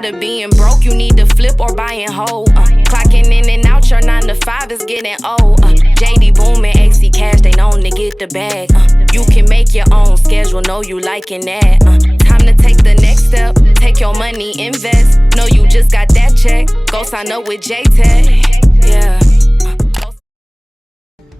Tired of being broke, you need to flip or buy and hold. Clocking in and out, your 9 to 5 is getting old. JD Boom and AC Cash, they known to get the bag. You can make your own schedule, know you liking that. Time to take the next step, take your money, invest. Know you just got that check, go sign up with J-Tech. Yeah.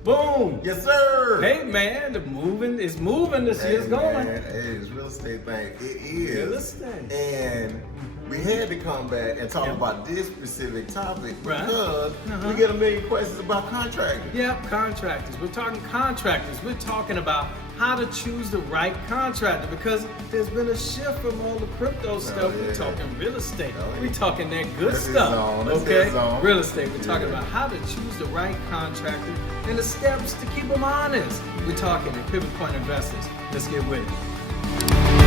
Boom! Yes, sir. Hey, man, the moving is moving. This year's going. Man, hey, this real estate thing, it is. Real estate. And we had to come back and talk about this specific topic because Uh-huh. we get a million questions about contractors. Yep, contractors. We're talking contractors. We're talking about how to choose the right contractor because there's been a shift from all the crypto stuff. yeah. We're talking real estate. Oh, We're yeah. talking that good That's his stuff. zone. That's Okay? his zone. Real estate. We're talking Yeah. about how to choose the right contractor and the steps to keep them honest. We're talking at Pivot Point Investors. Let's get with it.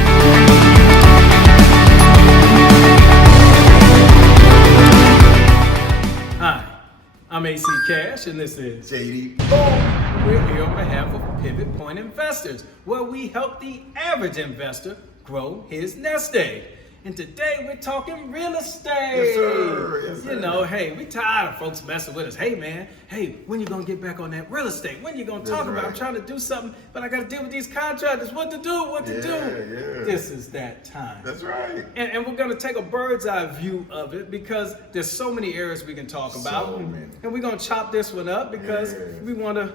Hi, I'm AC Cash, and this is JD. We're here on behalf of Pivot Point Investors, where we help the average investor grow his nest egg. And today we're talking real estate. Yes, sir. Yes, sir. You know, hey, we tired of folks messing with us. Hey, man, hey, when you gonna get back on that real estate? When you gonna talk about? right. I'm trying to do something, but I gotta deal with these contractors. What to do? What to do? Yeah. This is that time. That's right. And we're going to take a bird's eye view of it because there's so many areas we can talk about. So many. And we're going to chop this one up because we want to.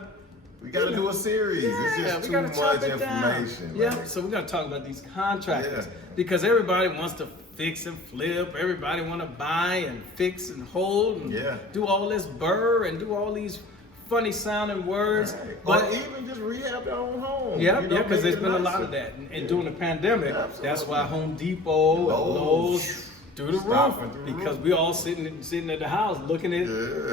We got to do a series. It's just we too gotta chop much it down. information. Yeah, Like, so we're going to talk about these contractors Yeah. because everybody wants to fix and flip. Everybody want to buy and fix and hold and do all this burr and do all these funny sounding words. Right. But or even just rehab their own home. yeah, you know, because make there's it been a lot nicer. of that. And during the pandemic, that's Absolutely. why Home Depot and Lowe's through the roof Stopping through the because roof. we all sitting at the house looking at,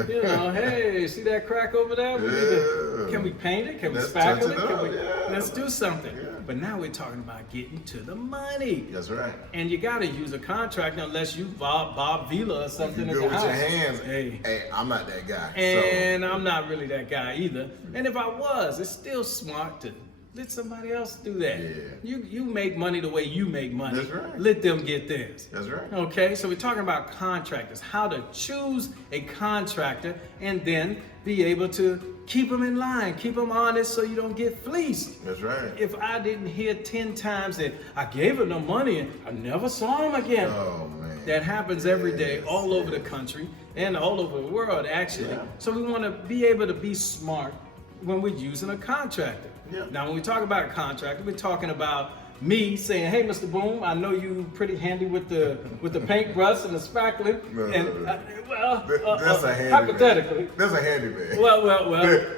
you know, hey, see that crack over there? We need to, can we paint it? Can we Let's spackle touch it? it Can up, we, yeah. let's do something. Yeah. But now we're talking about getting to the money. That's right. And you got to use a contractor unless you Bob Vila or something You at do the it with house. your hands. Hey. Hey, I'm not that guy. And I'm not really that guy either. And if I was, it's still smart to let somebody else do that. Yeah. You make money the way you make money. That's right. Let them get theirs. That's right. Okay, so we're talking about contractors, how to choose a contractor and then be able to keep them in line, keep them honest so you don't get fleeced. That's right. If I didn't hear 10 times that I gave him the money and I never saw him again. Oh, man. That happens every day Yes, all over the country and all over the world actually. Yeah. So we want to be able to be smart when we're using a contractor. Yeah. Now when we talk about a contractor, we're talking about me saying, hey Mr. Boom, I know you pretty handy with the paintbrush and the spackling. And That's a handy hypothetically. man. That's a handy man. Well,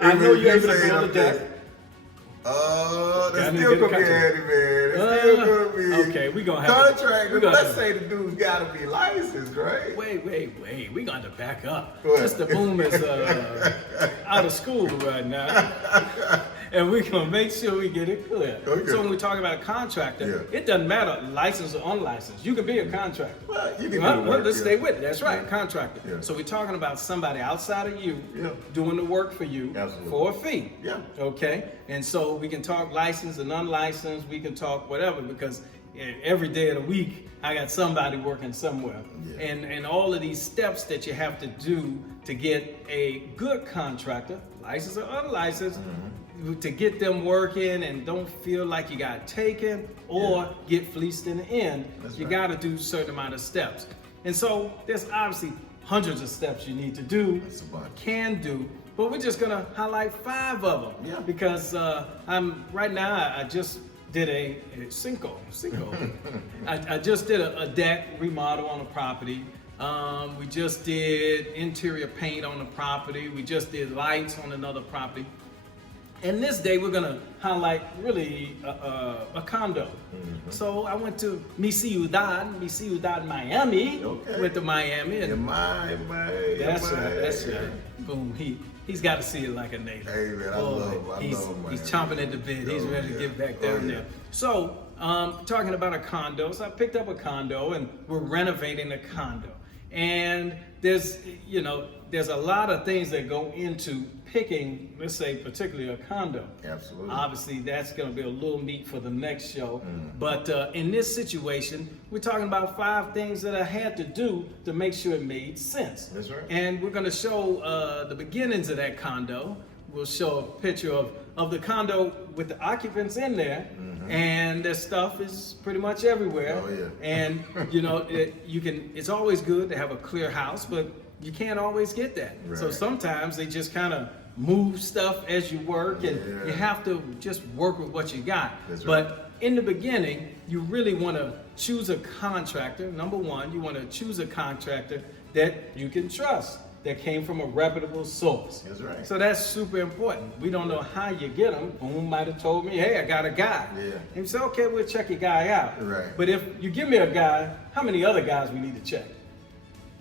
I know you're able to say go on the deck. That's I need to still get a gonna be contract. handy man. It's still gonna be okay, we gonna have to- contractor. we gonna Let's have say the dude's gotta be licensed, right? Wait. We got to back up. What? Mr. Boom is out of school right now. And we're going to make sure we get it clear. Okay. So when we talk about a contractor, it doesn't matter licensed or unlicensed. You can be a contractor. Well, you can do the work, let's yeah. stay with it. That's right, Yeah. contractor. Yeah. So we're talking about somebody outside of you doing the work for you Absolutely. for a fee. Yeah. Okay? And so we can talk licensed and unlicensed. We can talk whatever because every day of the week, I got somebody working somewhere. Yeah. And all of these steps that you have to do to get a good contractor, licensed or unlicensed, to get them working and don't feel like you got taken or get fleeced in the end, That's you right. got to do a certain amount of steps. And so there's obviously hundreds of steps you need to do, That's a bunch. can do, but we're just gonna highlight 5 of them. Yeah. Because I'm right now I just did a Cinco. I just did a deck remodel on a property. We just did interior paint on the property. We just did lights on another property. And this day we're gonna highlight really a condo. So I went to Mi Ciudad, Miami. Okay. Went to Miami and that's right. right. Boom. He's got to see it like a native. Hey, man, I Boy, love he's Miami. chomping at the bit. He's Oh, ready to yeah. get back Oh, down yeah. there. So talking about a condo. So I picked up a condo and we're renovating a condo. And there's a lot of things that go into picking, let's say, particularly a condo. Absolutely. Obviously, that's going to be a little meat for the next show. But in this situation, we're talking about 5 things that I had to do to make sure it made sense. That's right. And we're going to show the beginnings of that condo. We'll show a picture of the condo with the occupants in there, and their stuff is pretty much everywhere. Oh, yeah. And it's always good to have a clear house, but you can't always get that. Right. So sometimes they just kind of move stuff as you work, and you have to just work with what you got. That's right. But in the beginning, you really want to choose a contractor. Number one, you want to choose a contractor that you can trust, that came from a reputable source. That's right. So that's super important. We don't know how you get them. Boom might have told me, hey, I got a guy. Yeah. And you say, okay, we'll check your guy out. Right. But if you give me a guy, how many other guys we need to check?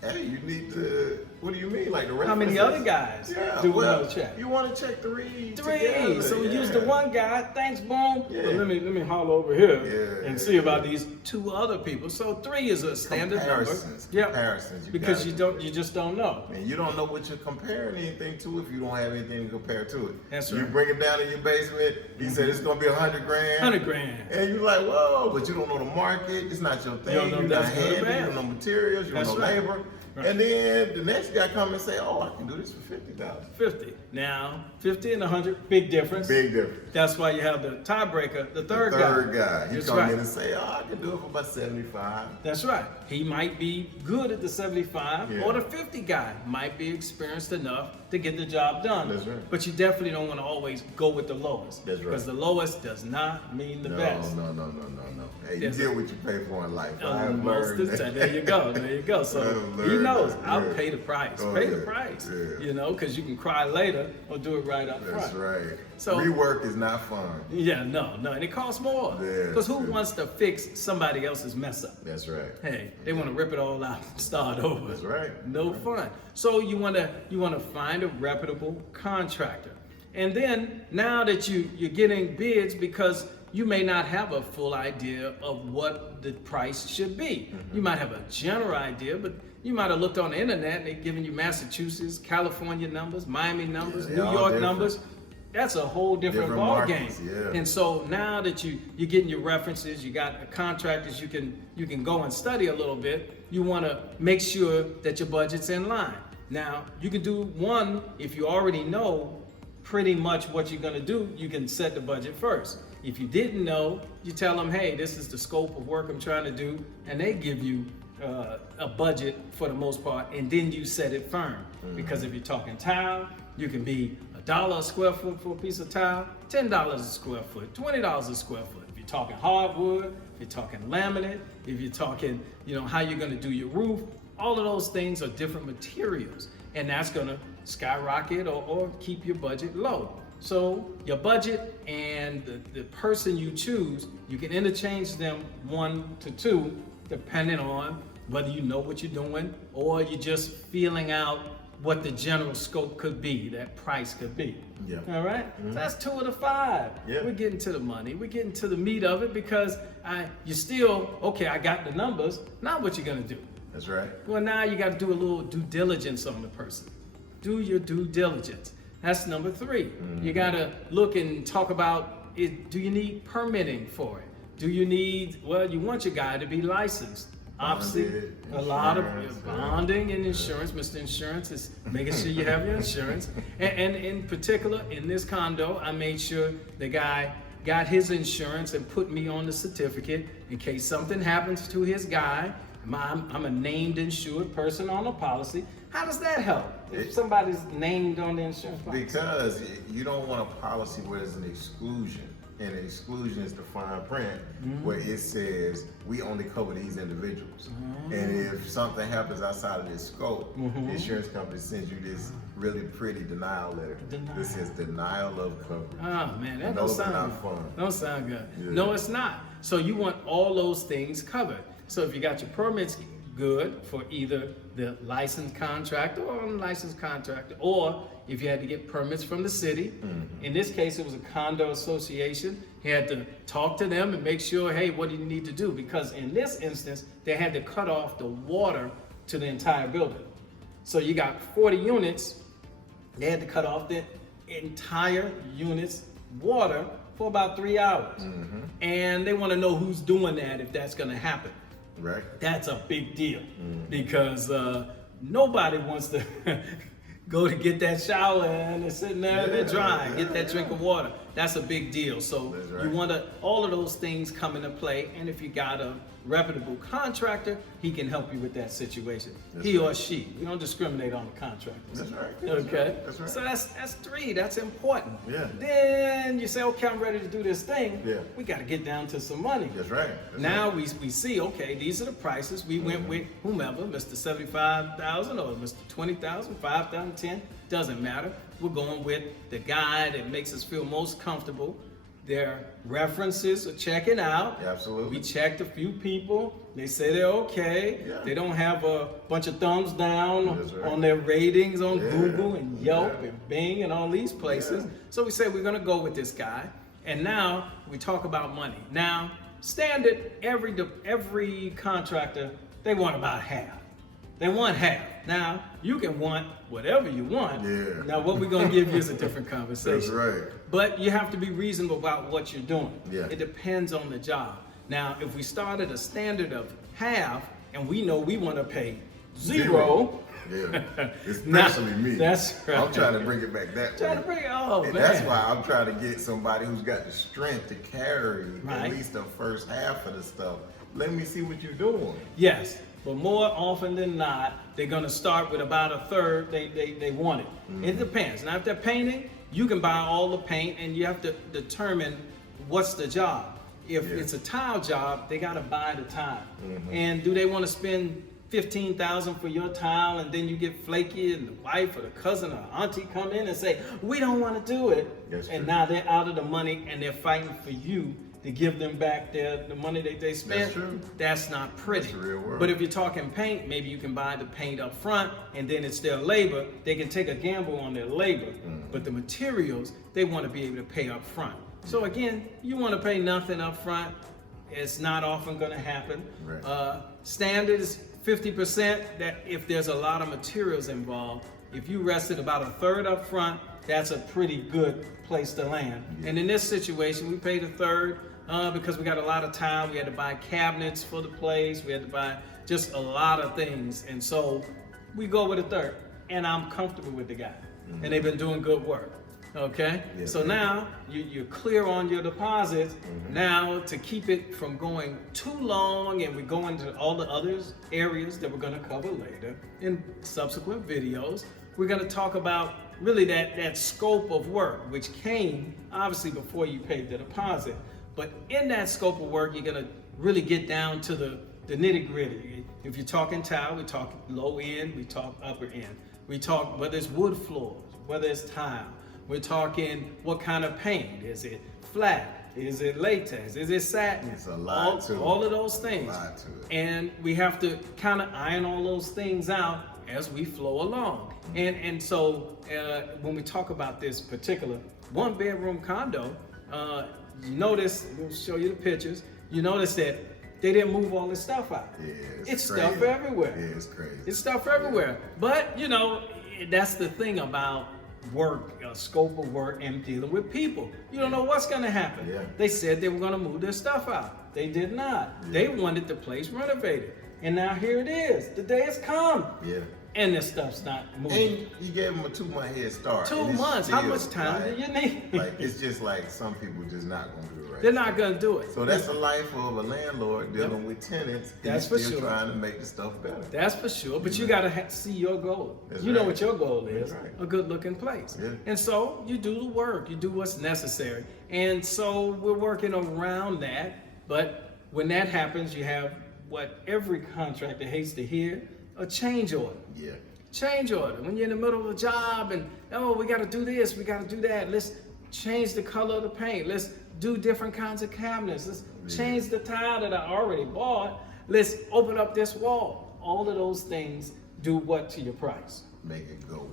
Hey, you need to. What do you mean, like the references? How many other guys do we want to check? You want to check 3. 3. Together. So we use the one guy. Thanks, boom. Yeah. But let me haul over here Yeah, and see about these 2 other people. So 3 is a standard Comparisons. number. Comparisons. Because you just don't know. And you don't know what you're comparing anything to if you don't have anything to compare to it. That's You right. bring it down in your basement. He said it's gonna be $100 grand. 100 grand. And you're like, whoa, but you don't know the market. It's not your thing. You don't know You're if not that's good or handy. bad. You don't know materials. You don't That's know right. labor. Right. And then the next guy come and say, oh, I can do this for $50,000. 50. Now, 50 and 100, big difference. Big difference. That's why you have the tiebreaker, the third guy. He That's come right. in and say, oh, I can do it for about 75. That's right. He might be good at the 75, Yeah. or the 50 guy might be experienced enough to get the job done. That's right. But you definitely don't want to always go with the lowest. That's right. Because the lowest does not mean the best. No. Hey, you Yes, get sir. what you pay for in life. Oh, I've most learned of the that. time. There you go. There you go. So I've he learned knows. that, I'll yeah. pay the price. Oh, Pay the yeah, price. yeah. Because you can cry later or do it right up That's front. right. So- Rework is not fun. Yeah, no, and it costs more. Yeah, Because who yeah. wants to fix somebody else's mess up? That's right. Hey, they want to rip it all out and start over. That's right. No fun. So you want to find a reputable contractor. And then now that you're getting bids, because you may not have a full idea of what the price should be. You might have a general idea, but you might have looked on the internet and they're giving you Massachusetts, California numbers, Miami numbers, Yeah, New all York different. numbers. That's a whole different ball game. markets, yeah. And so now that you're getting your references, you got contractors you can go and study a little bit, you want to make sure that your budget's in line. Now, you can do one if you already know pretty much what you're going to do, you can set the budget first. If you didn't know, you tell them, hey, this is the scope of work I'm trying to do, and they give you a budget for the most part, and then you set it firm. Because if you're talking tile, you can be $1 a square foot for a piece of tile, $10 a square foot, $20 a square foot. If you're talking hardwood, if you're talking laminate, if you're talking, how you're going to do your roof, all of those things are different materials, and that's going to skyrocket or keep your budget low. So your budget and the person you choose, you can interchange them 1 to 2, depending on whether you know what you're doing or you're just feeling out what the general scope could be, that price could be. Yeah. All right? So that's 2 of the 5. Yeah. We're getting to the money. We're getting to the meat of it because you're still, okay, I got the numbers. Now what you gonna do? That's right. Well, now you got to do a little due diligence on the person. Do your due diligence. That's number 3. You got to look and talk about it. Do you need permitting for it? Do you need, you want your guy to be licensed. Obviously, Bonded, a lot of insurance, bonding and insurance. Mr. Insurance is making sure you have your insurance. And in particular, in this condo, I made sure the guy got his insurance and put me on the certificate in case something happens to his guy. I'm a named insured person on the policy. How does that help if somebody's named on the insurance policy? Because you don't want a policy where there's an exclusion. And the exclusion is the fine print where it says we only cover these individuals. And if something happens outside of this scope, the insurance company sends you this really pretty denial letter. This says denial of coverage. Oh man, that And don't those are sound not fun. Don't sound good. Yeah. No, it's not. So you want all those things covered. So if you got your permits good for either the licensed contractor or unlicensed contractor, or if you had to get permits from the city, in this case it was a condo association, he had to talk to them and make sure, hey, what do you need to do? Because in this instance, they had to cut off the water to the entire building. So you got 40 units, they had to cut off the entire unit's water for about 3 hours. And they want to know who's doing that if that's going to happen. Right. That's a big deal because nobody wants to go to get that shower and they're sitting there and they're drying, get that drink of water. That's a big deal. So you want to, all of those things come into play. And if you got a reputable contractor, he can help you with that situation. He or she. We don't discriminate on the contractors. That's right. Okay. That's right. So that's 3. That's important. Yeah. Then you say, okay, I'm ready to do this thing. Yeah. We got to get down to some money. That's right. Now we see, okay, these are the prices. We went with whomever, Mr. 75,000 or Mr. 20,000, 5,000, 10, doesn't matter. We're going with the guy that makes us feel most comfortable. Their references are checking out. Absolutely. We checked a few people. They say they're okay. Yeah. They don't have a bunch of thumbs down That's right. on their ratings on Yeah. Google and Yelp Yeah. and Bing and all these places. Yeah. So we said we're gonna go with this guy. And now we talk about money. Now, standard, every contractor, they want about half. They want half. Now, you can want whatever you want. Yeah. Now, what we're gonna give you is a different conversation. That's right. But you have to be reasonable about what you're doing. Yeah. It depends on the job. Now, if we start at a standard of half and we know we want to pay zero, Yeah. Now, Especially me. that's right. I'm trying to bring it back that try way. to bring it, oh And man. that's why I'm trying to get somebody who's got the strength to carry Right. at least the first half of the stuff. Let me see what you're doing. Yes, but more often than not, they're gonna start with about a third they want it. It depends. Now, if they're painting, you can buy all the paint and you have to determine what's the job. If Yeah. it's a tile job, they gotta buy the tile. And do they wanna spend 15,000 for your tile and then you get flaky and the wife or the cousin or auntie come in and say, we don't wanna do it. That's And true. now they're out of the money and they're fighting for you to give them back the money that they spent. true. That's not pretty. That's the real world. But if you're talking paint, maybe you can buy the paint up front and then it's their labor. They can take a gamble on their labor. But the materials, they want to be able to pay up front. So again, you want to pay nothing up front. It's not often going to happen. Right. Standard is 50%. That if there's a lot of materials involved, if you rested about a third up front, that's a pretty good place to land. Yeah. And in this situation, we paid a third because we got a lot of time. We had to buy cabinets for the place. We had to buy just a lot of things. And so we go with a third. And I'm comfortable with the guy. And they've been doing good work. Okay? Yeah. So now you're clear on your deposits. Now, to keep it from going too long, and we go into all the other areas that we're going to cover later in subsequent videos, we're going to talk about really that scope of work, which came obviously before you paid the deposit. But in that scope of work, you're going to really get down to the nitty gritty. If you're talking tile, we talk low end, we talk upper end. We talk whether it's wood floors, whether it's tile. We're talking what kind of paint. Is it flat? Is it latex? Is it satin? It's a lot to it. All of those things. A lot to it. And we have to kind of iron all those things out as we flow along. And so when we talk about this particular 1-bedroom condo, you notice, we'll show you the pictures, you notice that they didn't move all this stuff out. Yeah, It's crazy. stuff everywhere. Yeah, it's crazy. It's stuff everywhere. But, you know, that's the thing about work, scope of work, and dealing with people. You don't know what's going to happen. Yeah. They said they were going to move their stuff out. They did not. Yeah. They wanted the place renovated. And now here it is. The day has come. Yeah. And this stuff's not moving. And you gave them a 2-month head start. 2 and it's months. How still much time like- do you need? Like, it's just like some people just not gonna do it right. They're not going to do it. So that's the life of a landlord dealing with tenants. And That's still for sure. trying to make the stuff better. That's for sure, but you gotta see your goal. That's You know right. what your goal is, That's right. a good looking place. Yeah. And so you do the work, you do what's necessary. And so we're working around that, but when that happens, you have what every contractor hates to hear, a change order. Yeah. Change order. When you're in the middle of a job and, oh, we gotta do this, we gotta do that. Let's change the color of the paint. Let's do different kinds of cabinets. Let's change the tile that I already bought. Let's open up this wall. All of those things do what to your price? Make it go.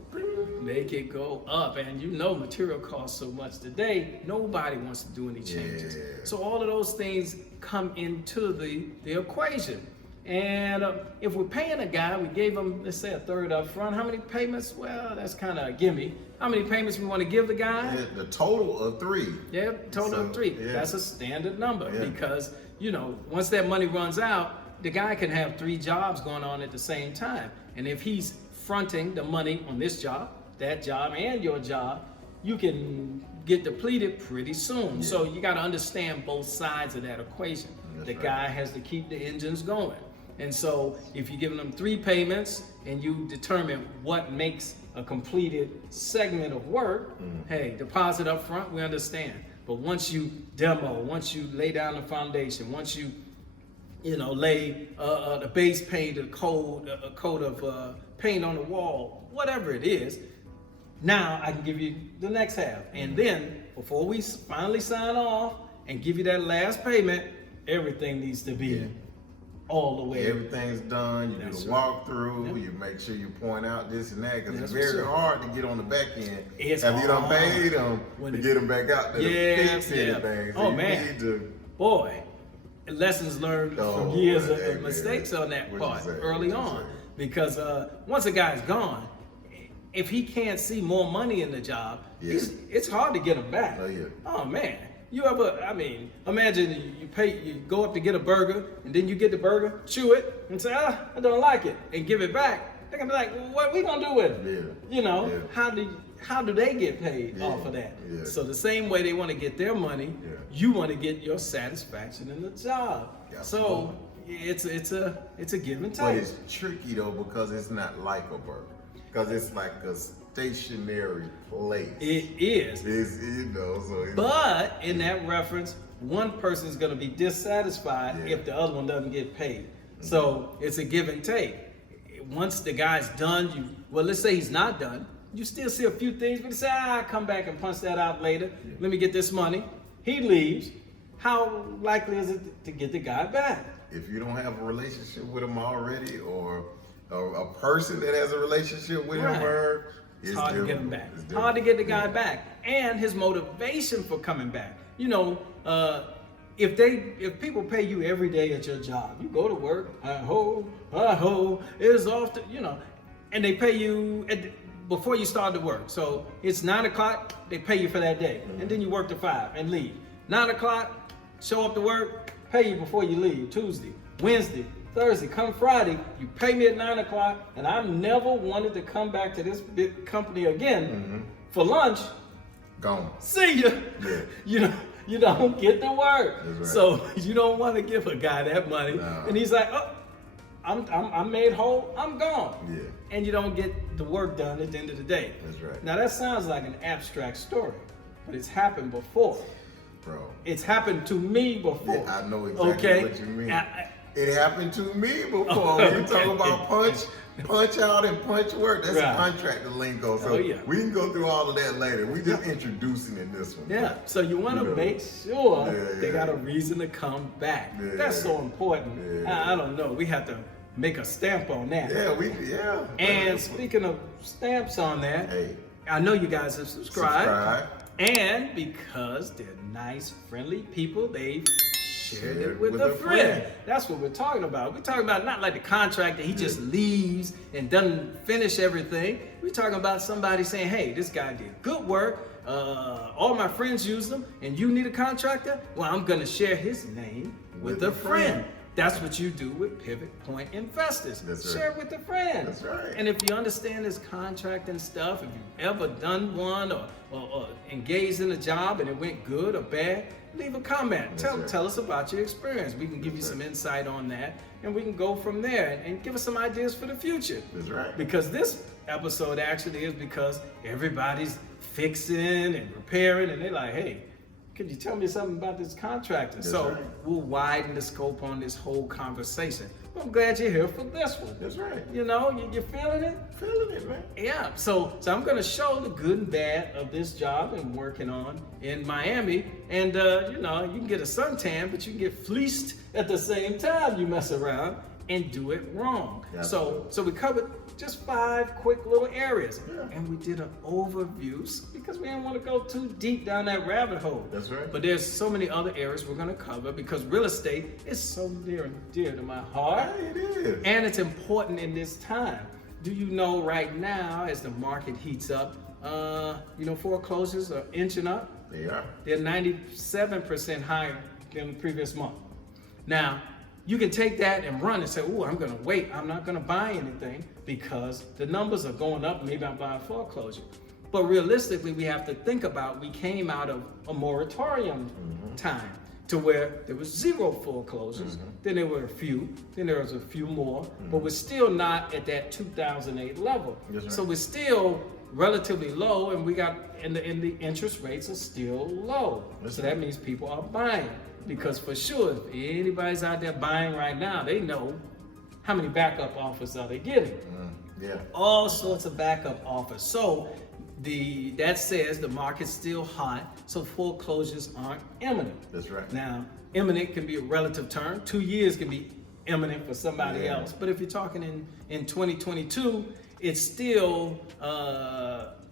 Make it go up. And you know material costs so much today, nobody wants to do any changes. Yeah. So all of those things come into the equation. And if we're paying a guy, we gave him, let's say, a third up front. How many payments? Well, that's kind of a gimme. How many payments we want to give the guy? Yeah, the total of 3. Yeah, total of 3. Yeah. That's a standard number Yeah. because, once that money runs out, the guy can have 3 jobs going on at the same time. And if he's fronting the money on this job, that job, and your job, you can get depleted pretty soon. Yeah. So you got to understand both sides of that equation. That's The right. guy has to keep the engines going. And so if you're giving them 3 payments and you determine what makes a completed segment of work, hey, deposit up front, we understand. But once you demo, once you lay down the foundation, once you lay the base paint, a coat of paint on the wall, whatever it is, now I can give you the next half. And then before we finally sign off and give you that last payment, everything needs to be all the way. Everything's done. You That's do the right. walkthrough. Yeah. You make sure you point out this and that because That's it's very for sure. hard to get on the back end. It's After you done hard. paid them When to it- get them back out there to fix Yeah. anything. So Oh, you man. need to, Boy, lessons learned from Oh, years hey, of man. mistakes on that What'd you part say? early What'd you on. say? Because once a guy's gone, if he can't see more money in the job, Yeah. it's hard to get him back. Oh, yeah. Oh man, imagine you go up to get a burger, and then you get the burger, chew it, and say, I don't like it, and give it back. They're gonna be like, well, what we gonna do with it? Yeah. Yeah. How do they get paid Yeah. off of that? Yeah. So the same way they want to get their money, Yeah. you want to get your satisfaction in the job. Yeah, So it's a give and But take. it's tricky though because it's not like a burger. Because it's like a stationary place. It is. It's, so it's, But in that reference, one person is going to be dissatisfied Yeah. if the other one doesn't get paid. So it's a give and take. Once the guy's done, let's say he's not done, you still see a few things, but you say, I'll come back and punch that out later. Yeah. Let me get this money. He leaves. How likely is it to get the guy back? if you don't have a relationship with him already, or a person that has a relationship with Right. him or her, It's hard to get him different. back. It's Hard to different. get the guy back, and his motivation for coming back. If people pay you every day at your job, you go to work, it's often, and they pay you before you start to work. So it's 9 o'clock, they pay you for that day, and then you work to 5 and leave. 9 o'clock, show up to work, pay you before you leave. Tuesday, Wednesday, Thursday, come Friday, you pay me at 9 o'clock, and I've never wanted to come back to this big company again for lunch. Gone. See ya. Yeah. You don't get the work. That's right. So you don't want to give a guy that money, No. and he's like, "Oh, I'm made whole. I'm gone." Yeah. And you don't get the work done at the end of the day. That's right. Now that sounds like an abstract story, but it's happened before. Bro. It's happened to me before. Yeah, I know exactly Okay? what you mean. I- It happened to me before. When you talk about punch out and punch work, that's Right. contractor lingo. So Oh, yeah. we can go through all of that later. We just introducing in this one. Yeah, so you want to You know. make sure Yeah, they yeah. got a reason to come back. Yeah. That's so important. Yeah. I don't know. We have to make a stamp on that. Yeah. And speaking of stamps on that, Hey. I know you guys have subscribed. Subscribe. And because they're nice, friendly people, they've shared it with with a a friend. friend. That's what we're talking about. We're talking about not like the contractor, he just leaves and doesn't finish everything. We're talking about somebody saying, hey, this guy did good work. All my friends use them, and you need a contractor? Well, I'm gonna share his name with a friend. That's what you do with Pivot Point Investors. That's right. Share it with a friend. That's right. And if you understand this contracting stuff, if you've ever done one or engaged in a job and it went good or bad, leave a comment. That's right. Tell us about your experience. We can give you That's some right. insight on that, and we can go from there and give us some ideas for the future. That's right. Because this episode actually is because everybody's fixing and repairing, and they're like, hey, could you tell me something about this contractor? That's So right. we'll widen the scope on this whole conversation. But I'm glad you're here for this one. That's right. You're feeling it? Feeling it, man. Yeah. So I'm gonna show the good and bad of this job I'm working on in Miami. And you can get a suntan, but you can get fleeced at the same time you mess around. and do it wrong. Yeah, So we covered just 5 quick little areas, Yeah. and we did an overview because we didn't want to go too deep down that rabbit hole. That's right. But there's so many other areas we're going to cover because real estate is so near and dear to my heart, It is. and it's important in this time. Do you know right now, as the market heats up, foreclosures are inching up? They are. They're 97% higher than the previous month. Now, you can take that and run and say, "Oh, I'm going to wait. I'm not going to buy anything because the numbers are going up. Maybe I'll buy a foreclosure." But realistically, we have to think about we came out of a moratorium time to where there was 0 foreclosures. Then there were a few. Then there was a few more. But we're still not at that 2008 level. That's right. So we're still relatively low, and we got and the interest rates are still low. That's So right. that means people are buying. Because for sure, if anybody's out there buying right now, they know how many backup offers are they getting. Yeah. All sorts of backup offers. So that says the market's still hot, so foreclosures aren't imminent. That's right. Now, imminent can be a relative term. 2 years can be imminent for somebody Yeah. else. But if you're talking in 2022, it's still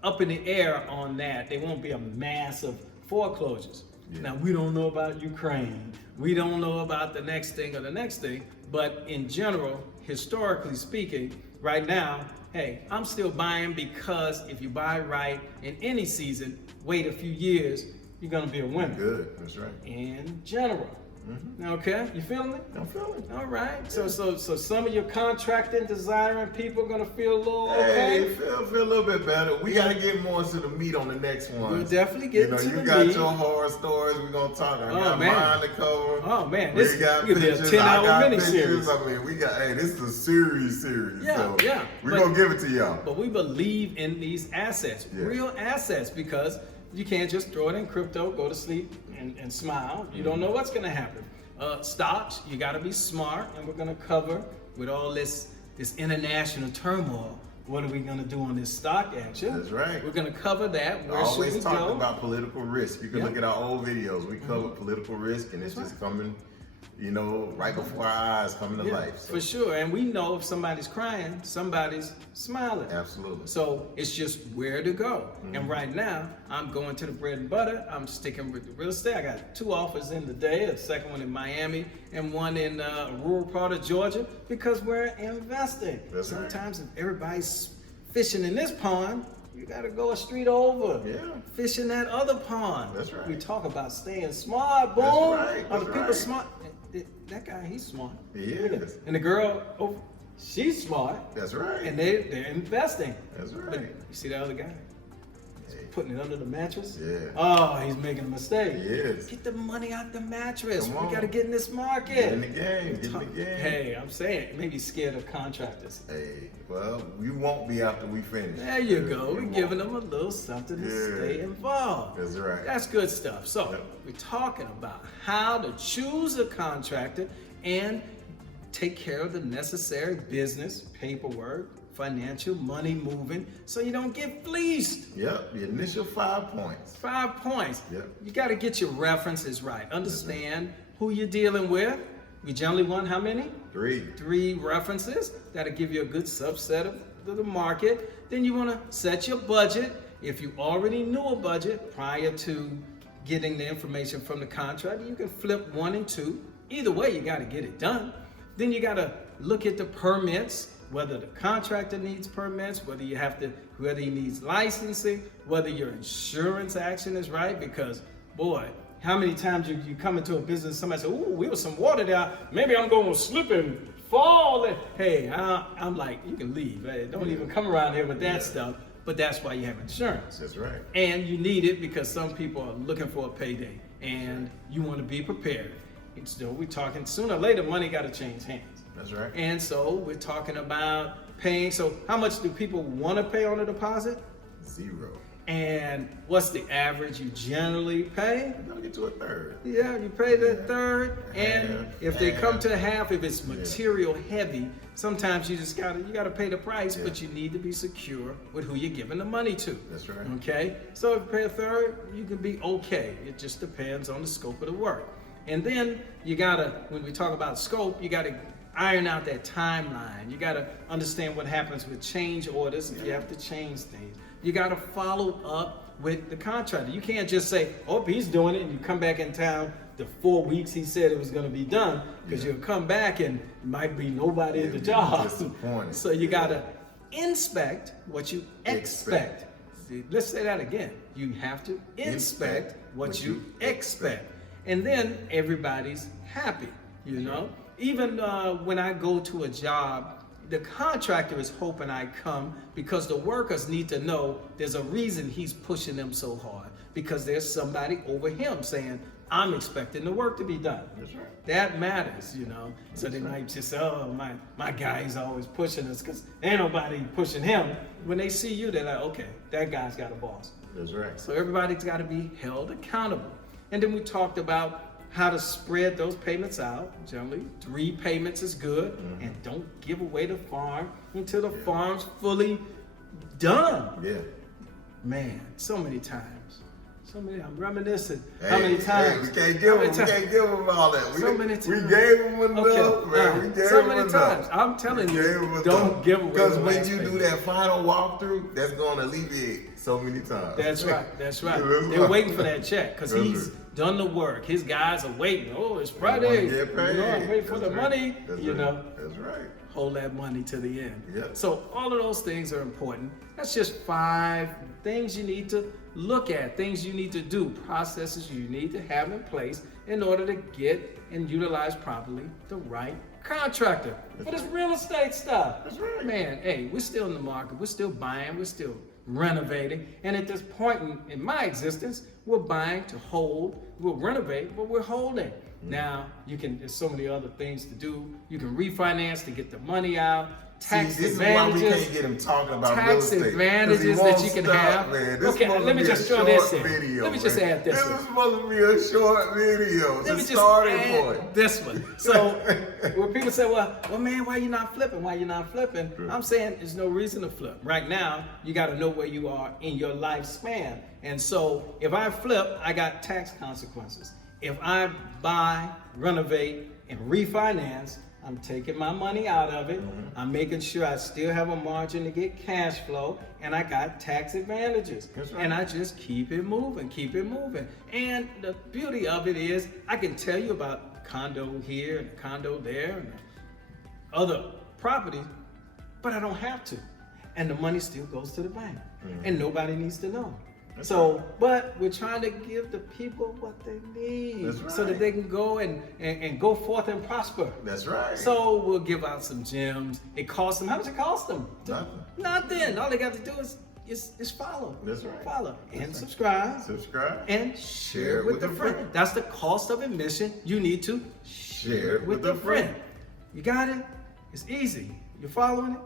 up in the air on that. There won't be a mass of foreclosures. Yeah. Now, we don't know about Ukraine. We don't know about the next thing or the next thing. But in general, historically speaking, right now, hey, I'm still buying because if you buy right in any season, wait a few years, you're going to be a winner. Good. That's right. In general. Okay, you feeling it? I'm feeling. All right. So some of your contracting, desiring people are gonna feel a little Hey, okay. feel a little bit better. We gotta get more into the meat on the next one. We'll definitely get into you the got meat. your horror stories. We're gonna talk. I got man. mine to cover. Oh man, We this got could be a pictures. 10-hour I got miniseries. pictures. I mean, this is a series. Yeah, so yeah. We're But- gonna give it to y'all. But we believe in these assets, Yeah. real assets, because you can't just throw it in crypto, go to sleep, and smile. You don't know what's gonna happen. Stocks, you gotta be smart, and we're gonna cover with all this international turmoil. What are we gonna do on this stock action? That's right. We're gonna cover that. Where should Always we talking go? about political risk. You can Yeah. look at our old videos. We cover political risk, and it's That's just coming, right before our eyes, coming to Yeah, life. So, for sure. And we know if somebody's crying, somebody's smiling. absolutely. So it's just where to go. And right now, I'm going to the bread and butter. I'm sticking with the real estate. I got 2 offers in today, a second one in Miami and one in a rural part of Georgia, because we're investing. That's right. Sometimes if everybody's fishing in this pond, you got to go a street over. Yeah. Fish in that other pond. That's right. We talk about staying smart. Boom. right, Are the that's people right. smart? That guy, he's smart. He is. And the girl, she's smart. That's right. And they're investing. That's But right. you see the other guy? Hey, Putting it under the mattress? Yeah. Oh, he's making a mistake. He is. Get the money out the mattress. Come We on. got to get in this market. Get in the game. Get in the game. Hey, I'm saying, maybe scared of contractors. Hey, well, we won't be after we finish. There you go. We We're won't. giving them a little something to Yeah. stay involved. That's right. That's good stuff. So, Yep. we're talking about how to choose a contractor and take care of the necessary business, paperwork, financial, money moving, so you don't get fleeced. Yep, the initial 5 points. 5 points. Yep. You got to get your references right. Understand who you're dealing with. We generally want how many? 3. 3 references. That'll give you a good subset of the market. Then you want to set your budget. If you already knew a budget prior to getting the information from the contractor, you can flip 1 and 2. Either way, you got to get it done. Then you got to look at the permits, whether the contractor needs permits, whether he needs licensing, whether your insurance action is right. Because, boy, how many times you come into a business, somebody says, "Ooh, we was some water there. Maybe I'm going to slip and fall." Hey, I'm like, you can leave. Hey, don't even come around here with that stuff. But that's why you have insurance. That's right. And you need it because some people are looking for a payday, and you want to be prepared. We're talking sooner or later, money got to change hands. That's right. And so we're talking about paying. So how much do people want to pay on a deposit? 0. And what's the average you generally pay? We're gonna get to a 1/3. Yeah, you pay the Yeah. third. And Half, if they come half. to half, if it's material heavy, sometimes you gotta pay the price, Yeah. but you need to be secure with who you're giving the money to. That's right. Okay? So if you pay a third, you can be okay. It just depends on the scope of the work. And then when we talk about scope, iron out that timeline. You got to understand what happens with change orders if you have to change things. You got to follow up with the contractor. You can't just say, oh, he's doing it, and you come back in town the 4 weeks he said it was going to be done, because you'll come back and it might be nobody at the job. Disappointed. So you got to inspect what you expect. See, let's say that again. You have to inspect what you expect. And then everybody's happy, you know? Even when I go to a job, the contractor is hoping I come because the workers need to know there's a reason he's pushing them so hard, because there's somebody over him saying, I'm expecting the work to be done. That's right. That matters, you know. So they might just say, oh, my guy is always pushing us, because ain't nobody pushing him. When they see you, they're like, okay, that guy's got a boss. That's right. So everybody's got to be held accountable. And then we talked about how to spread those payments out. Generally, 3 payments is good, and don't give away the farm until the farm's fully done. Yeah. Man, so many times. I'm reminiscing. How many times? We can't give them all that. So many times. We gave them enough, man. We gave so them many enough. times. I'm telling you, don't give away. Because the when last you do payment. that final walkthrough, that's going to alleviate so many times. That's right. That's They're right. waiting for that check because That's he's right. done the work. His guys are waiting. Oh, it's Friday. Get paid. You know, I'm waiting for That's the right. money. That's You right. know, That's right. hold that money to the end. Yep. So all of those things are important. That's just 5 things you need to look at, things you need to do, processes you need to have in place in order to get and utilize properly the right contractor. But it's real estate stuff. That's right. Man, hey, we're still in the market. We're still buying. We're still renovating. And at this point in my existence, we're buying to hold. We'll renovate, but we're holding. Now, there's so many other things to do. You can refinance to get the money out. Tax See, this advantages. is why we can't get him talking about real Tax estate. advantages that you can have. Man. This Okay, supposed let me to be just a throw short this in. video, Let me just man. add this This in. is supposed to be a short video. Let It's me a just starting add point. this one. So when people say, well, man, why you not flipping? Why you not flipping? Sure. I'm saying there's no reason to flip. Right now, you got to know where you are in your lifespan. And so if I flip, I got tax consequences. If I buy, renovate, and refinance, I'm taking my money out of it. I'm making sure I still have a margin to get cash flow, and I got tax advantages. That's right. And I just keep it moving. And the beauty of it is I can tell you about condo here and condo there and other properties, but I don't have to. And the money still goes to the bank. And nobody needs to know. So, but we're trying to give the people what they need. That's right. So that they can go and go forth and prosper. That's right. So we'll give out some gems. It costs them. How much it cost them? Nothing. All they got to do is follow. That's right. Follow and That's right. subscribe. Subscribe. And share it with a friend. That's the cost of admission. You need to share it with a friend. You got it? It's easy. You're following it?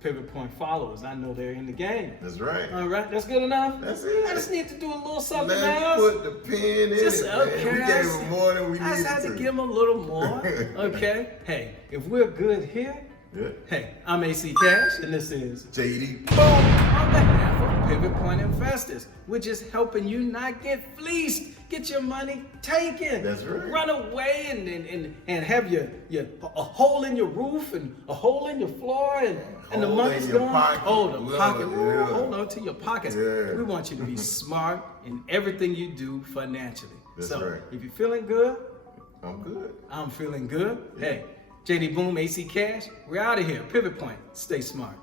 Pivot Point followers, I know they're in the game. That's right. All right, that's good enough? That's it. I just need to do a little something Let's else. put the pin in Just, it, man. okay, We gave him more than we I needed just had to to. give them a little more, okay? Hey, if we're good here, Yeah. hey, I'm AC Cash, and this is JD. Boom! On behalf of Pivot Point Investors, we're just helping you not get fleeced. Get your money taken. That's right. Run away and have a hole in your roof and a hole in your floor and the Hole money's in your gone. pocket. Oh, the Love pocket. it, Ooh, yeah. hold on to your pockets. Yeah. We want you to be smart in everything you do financially. That's so right. if you're feeling good, I'm good. I'm feeling good. Hey, JD Boom, AC Cash, we're out of here. Pivot Point, stay smart.